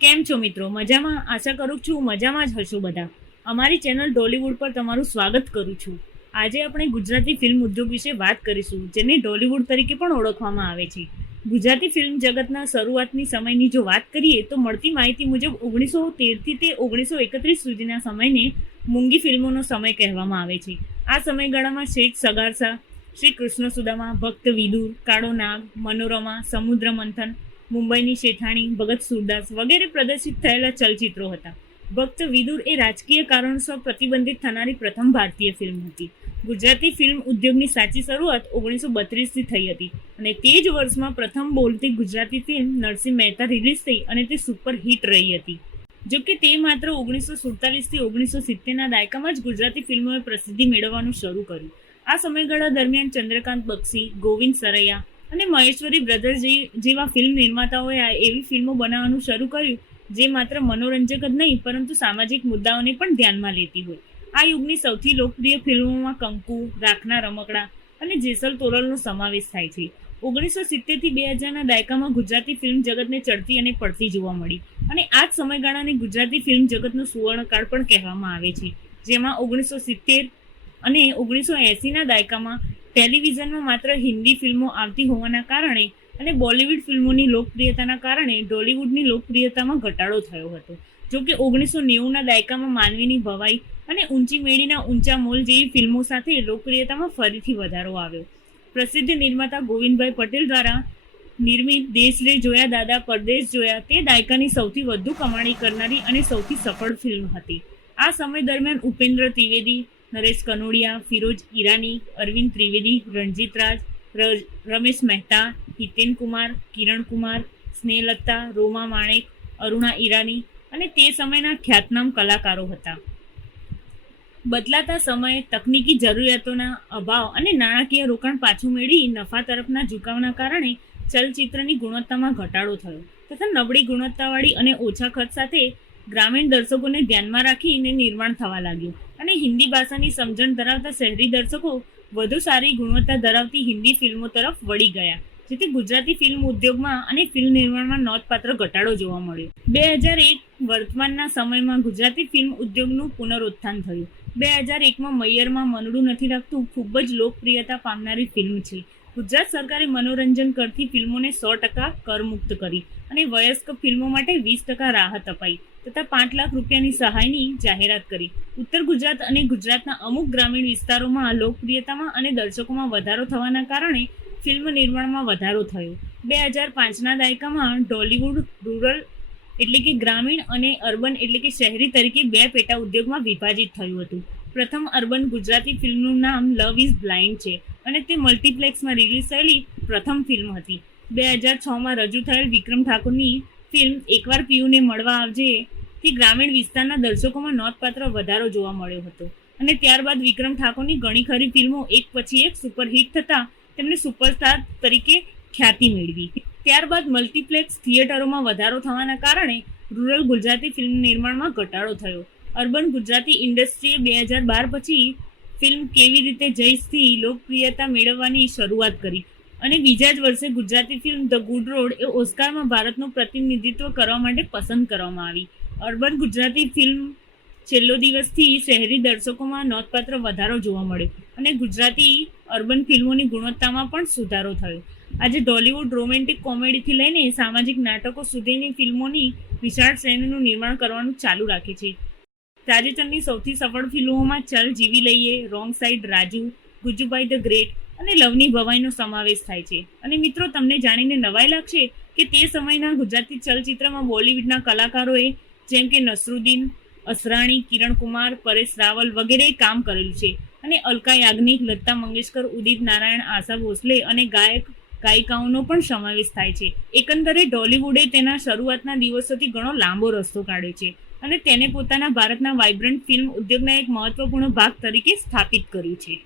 કેમ છો મિત્રો? મજામાં? આશા કરું છું મજામાં જ હશો બધા. અમારી ચેનલ ડોલીવુડ પર તમારું સ્વાગત કરું છું. આજે આપણે ગુજરાતી ફિલ્મ ઉદ્યોગ વિશે વાત કરીશું, જેને ડોલીવુડ તરીકે પણ ઓળખવામાં આવે છે. ગુજરાતી ફિલ્મ જગતના શરૂઆતની સમયની જો વાત કરીએ તો મળતી માહિતી મુજબ 1913થી તે 1931 સુધીના સમયને મૂંગી ફિલ્મોનો સમય કહેવામાં આવે છે. આ સમયગાળામાં શેઠ સગારસા, શ્રી કૃષ્ણ સુદામા, ભક્ત વિદુર, કાળો નાગ, મનોરમા, સમુદ્ર મંથન, મુંબઈની શેઠાણી, ભગત સુરદાસ વગેરે પ્રદર્શિત થયેલા ચલચિત્રો હતા. ભક્ત વિદુર એ રાજકીય કારણોસર પ્રતિબંધિત થનારી પ્રથમ ભારતીય ફિલ્મ હતી. ગુજરાતી ફિલ્મ ઉદ્યોગની સાચી શરૂઆત 1932થી થઈ હતી અને તે જ વર્ષમાં પ્રથમ બોલતી ગુજરાતી ફિલ્મ નરસિંહ મહેતા રિલીઝ થઈ અને તે સુપર હિટ રહી હતી. જોકે તે માત્ર 1947થી 1970ના દાયકામાં જ ગુજરાતી ફિલ્મોએ પ્રસિદ્ધિ મેળવવાનું શરૂ કર્યું. આ સમયગાળા દરમિયાન ચંદ્રકાંત બક્ષી, ગોવિંદ સરૈયા અને મહેશ્વરી બ્રધર્સ જેવા ફિલ્મ નિર્માતાઓએ એવી ફિલ્મો બનાવવાનું શરૂ કર્યું જે માત્ર મનોરંજક જ નહીં પરંતુ સામાજિક મુદ્દાઓને પણ ધ્યાનમાં લેતી હોય. આ યુગની સૌથી લોકપ્રિય ફિલ્મોમાં કંકુ, રાખના રમકડા અને જેસલ તોરલનો સમાવેશ થાય છે. 1970થી 2000ના દાયકામાં ગુજરાતી ફિલ્મ જગતને ચડતી અને પડતી જોવા મળી અને આ જ સમયગાળાને ગુજરાતી ફિલ્મ જગતનો સુવર્ણકાળ પણ કહેવામાં આવે છે, જેમાં 1970 અને 1980ના દાયકામાં ટેલિવિઝનમાં માત્ર હિન્દી ફિલ્મો આવતી હોવાના કારણે અને બોલિવૂડ ફિલ્મોની લોકપ્રિયતાના કારણે ડોલિવૂડની લોકપ્રિયતામાં ઘટાડો થયો હતો. જોકે 1990ના દાયકામાં માનવીની ભવાઈ અને ઊંચી મેડીના ઊંચા મોલ જેવી ફિલ્મો સાથે લોકપ્રિયતામાં ફરીથી વધારો આવ્યો. પ્રસિદ્ધ નિર્માતા ગોવિંદભાઈ પટેલ દ્વારા નિર્મિત દેશ રે જોયા દાદા પરદેશ જોયા તે દાયકાની સૌથી વધુ કમાણી કરનારી અને સૌથી સફળ ફિલ્મ હતી. આ સમય દરમિયાન ઉપેન્દ્ર ત્રિવેદી, નરેશ કનોડિયા, ફિરોજ ઈરાની, અરવિંદ ત્રિવેદી, રણજીત રાજ, રમેશ મહેતા, હિતેન કુમાર, કિરણ કુમાર, સ્નેહલતા, રોમા માણેક, અરુણા ઈરાની અને તે સમયના ખ્યાતનામ કલાકારો હતા. બદલાતા સમયે તકનીકી જરૂરિયાતોના અભાવ અને નાણાકીય રોકાણ પાછું મેળવી નફા તરફના ઝુકાવના કારણે ચલચિત્રની ગુણવત્તામાં ઘટાડો થયો તથા નબળી ગુણવત્તાવાળી અને ઓછા ખર્ચ સાથે ગ્રામીણ દર્શકોને ધ્યાનમાં રાખીને નિર્માણ થવા લાગ્યું અને હિન્દી ભાષાની સમજણ ધરાવતા શહેરી દર્શકો વધુ સારી ગુણવત્તા ધરાવતી હિન્દી ફિલ્મો તરફ વળી ગયા, જેથી ગુજરાતી ફિલ્મ ઉદ્યોગમાં અને ફિલ્મ નિર્માણમાં નોંધપાત્ર ઘટાડો જોવા મળ્યો. 2001 વર્તમાનના સમયમાં ગુજરાતી ફિલ્મ ઉદ્યોગનું પુનરુત્થાન થયું. 2001માં મૈયરમાં મનડું નથી લાગતું ખૂબ જ લોકપ્રિયતા પામનારી ફિલ્મ છે. ગુજરાત સરકારે મનોરંજન કરતી ફિલ્મોને 100% કરમુક્ત કરી અને વયસ્ક ફિલ્મો માટે 20% રાહત અપાઈ તથા 5 લાખ રૂપિયાની સહાયની જાહેરાત કરી. ઉત્તર ગુજરાત અને ગુજરાતના અમુક ગ્રામીણ વિસ્તારોમાં લોકપ્રિયતામાં અને દર્શકોમાં વધારો થવાના કારણે ફિલ્મ નિર્માણમાં વધારો થયો. 2005ના દાયકામાં ડોલિવૂડ રૂરલ એટલે કે ગ્રામીણ અને અર્બન એટલે કે શહેરી તરીકે બે પેટા ઉદ્યોગમાં વિભાજિત થયું હતું. પ્રથમ અર્બન ગુજરાતી ફિલ્મનું નામ લવ ઇઝ બ્લાઇન્ડ છે અને તે મલ્ટીપ્લેક્સમાં રિલીઝ થયેલી પ્રથમ ફિલ્મ હતી. 2006માં રજૂ થયેલ વિક્રમ ઠાકોરની ફિલ્મ એકવાર પિયુને મળવા આવજે થી ગ્રામીણ વિસ્તારના દર્શકોમાં નોંધપાત્ર વધારો જોવા મળ્યો હતો અને ત્યારબાદ વિક્રમ ઠાકોરની ઘણી ખરી ફિલ્મો એક પછી એક સુપરહિટ થતાં તેમને સુપરસ્ટાર તરીકે ખ્યાતિ મેળવી. ત્યારબાદ મલ્ટીપ્લેક્સ થિયેટરોમાં વધારો થવાના કારણે રૂરલ ગુજરાતી ફિલ્મ નિર્માણમાં ઘટાડો થયો. અર્બન ગુજરાતી ઇન્ડસ્ટ્રીએ 2012 પછી ફિલ્મ કેવી રીતે જઈશથી લોકપ્રિયતા મેળવવાની શરૂઆત કરી અને બીજા જ વર્ષે Gujarati film the good road એ ઓસ્કારમાં ભારતનું પ્રતિનિધિત્વ કરવા માટે પસંદ કરવામાં આવી. અર્બન ગુજરાતી ફિલ્મ છેલ્લો દિવસથી શહેરી દર્શકોમાં નોંધપાત્ર વધારો જોવા મળ્યો અને ગુજરાતી અર્બન ફિલ્મોની ગુણવત્તામાં પણ સુધારો થયો. આજે ડોલિવૂડ રોમેન્ટિક કોમેડીથી લઈને સામાજિક નાટકો સુધીની ફિલ્મોની વિશાળ શ્રેણીનું નિર્માણ કરવાનું ચાલુ રાખે છે. તાજેતરની સૌથી સફળ ફિલ્મોમાં ચલ જીવી લઈએ, wrong side, Raju, Gujjubhai the great અને લવની ભવાઈનો સમાવેશ થાય છે. અને મિત્રો, તમને જાણીને નવાઈ લાગશે કે તે સમયના ગુજરાતી ચલચિત્રમાં બોલિવૂડના કલાકારોએ જેમ કે નસરુદ્દીન, અસરાણી, કિરણ કુમાર, પરેશ રાવલ વગેરેએ કામ કરેલું છે અને અલકા યાજ્ઞિક, લતા મંગેશકર, ઉદિત નારાયણ, આશા ભોસલે અને ગાયિકાઓનો પણ સમાવેશ થાય છે. એકંદરે ડોલિવૂડે તેના શરૂઆતના દિવસોથી ઘણો લાંબો રસ્તો કાઢ્યો છે અને તેને પોતાના ભારતના વાઇબ્રન્ટ ફિલ્મ ઉદ્યોગના એક મહત્વપૂર્ણ ભાગ તરીકે સ્થાપિત કર્યું છે.